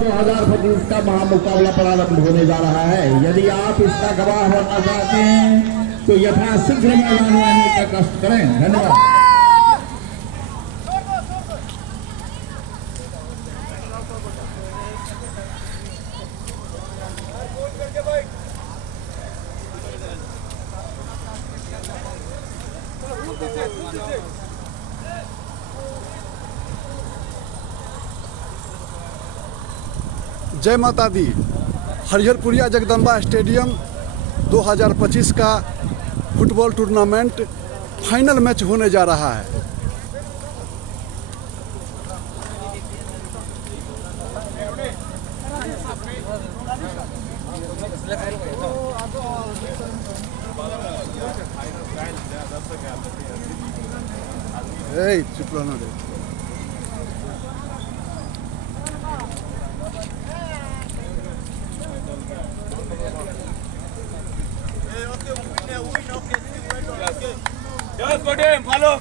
2025 का महामुकाबला प्रारंभ होने जा रहा है। यदि आप इसका गवाह बनना चाहते हैं तो यथाशीघ्र मैदान में आने का कष्ट करें। धन्यवाद। जय माता दी। हरिहरपुरिया जगदम्बा स्टेडियम 2025 का फुटबॉल टूर्नामेंट फाइनल मैच होने जा रहा है। चुप रहना रे। Just go to him, follow.